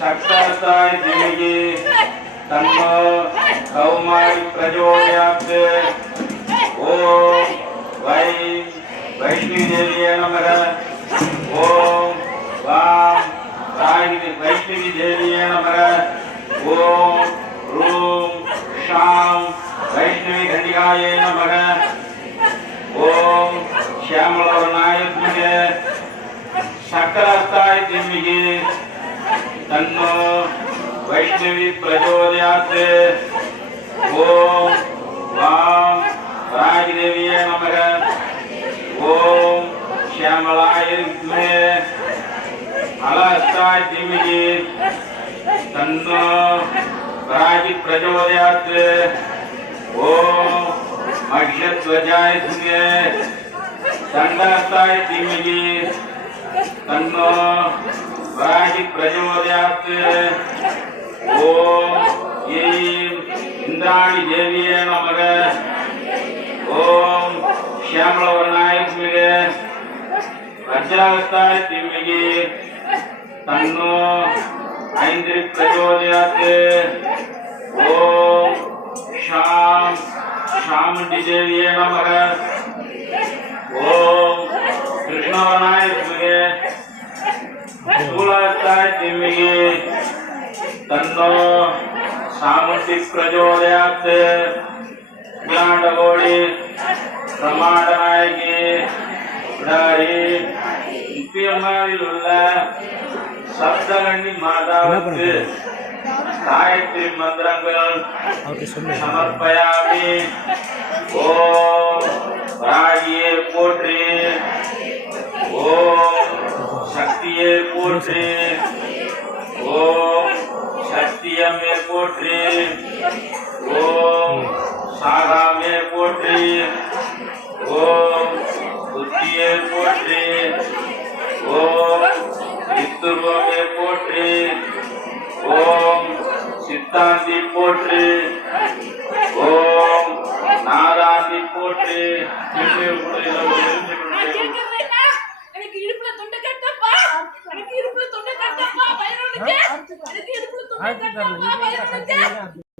शक्ताय धीमहि तन्नो कौमारी प्रचोदयात्। ओम वैष्णवी देव्यै नमः। ओम वां वैष्णवी देव्यै नमः। ओम रूं शां वैष्णवी घटिकायै नमः। ओम श्यामलवर्णाय विद्महे शक्ताय धीमहि तन्नो वैष्णवी प्रचोदयात्। ओम वां राजदेव्यै नमः। ओम श्यामलाय विद्महे हलहस्ताय धीमहि तन्नो राजि प्रचोदयात्। ओम मह्यध्वजाय धीमहि दण्डहस्ताय धीमहि तन्नो राजि प्रचोदयात्। ओम ऐं इंद्राणी देव्यै नमः। ओम श्यामलवर्णाय विद्महे वज्रहस्ताय धीमहि तन्नो ऐन्द्री प्रचोदयात्। ओम शां शामुण्डी देव्यै नमः। ओम कृष्णवर्णाय विद्महे शूलहस्ताय धीमहि तन्नो सामुण्डी प्रचोदयात्। विराटगौरी பிரமாடநாயகி விடாரி முக்கியமாவில் உள்ள சப்தகண்ணி மாதாவுக்கு காயத்ரி மந்திரங்கள் சமர்ப்பயாமி. ஓம் ராகியே போற்றி. ஓம் சக்தியே போற்றி. ஓம் சக்தியமே போற்றி. ஓம் சாகாமே போற்றி. ஓம் புத்தியே போற்றி. ஓம் சித்துருவமே போற்றி. ஓம் சித்தாந்தி போற்றி. ஓம் நாராந்தி போற்றி. எனக்கு இடுப்புல தொண்டை கட்டப்பா. எனக்கு இடுப்புல தொண்டை கட்டப்பா. பைரவனுக்கு எனக்கு இடுப்புல தொண்டை கட்டப்பா. பைரவனுக்கு